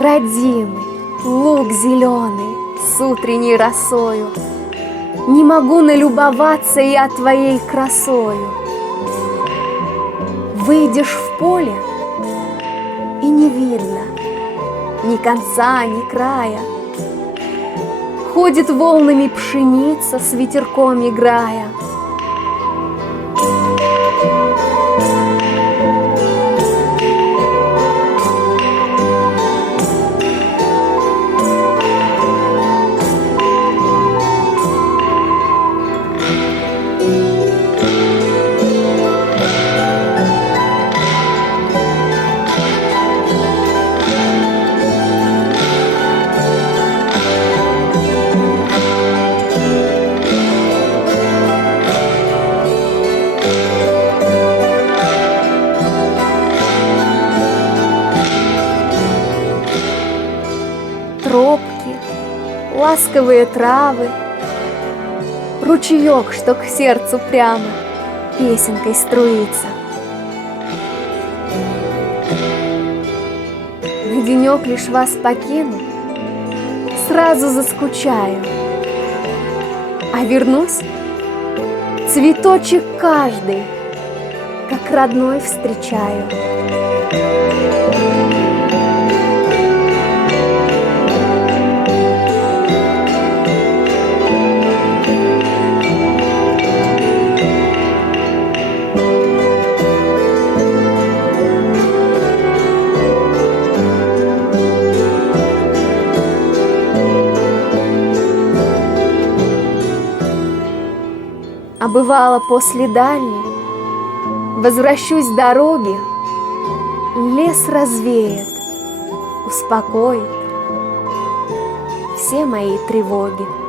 родимый, луг зеленый с утренней росою, не могу налюбоваться я твоей красою. Выйдешь в поле, и не видно ни конца, ни края. Ходит волнами пшеница, с ветерком играя. Тропки, ласковые травы, ручеек, что к сердцу прямо песенкой струится. На денек лишь вас покину, сразу заскучаю, а вернусь, цветочек каждый, как родной, встречаю. А бывало, после дальней возвращусь с дороги, лес развеет, успокоит все мои тревоги.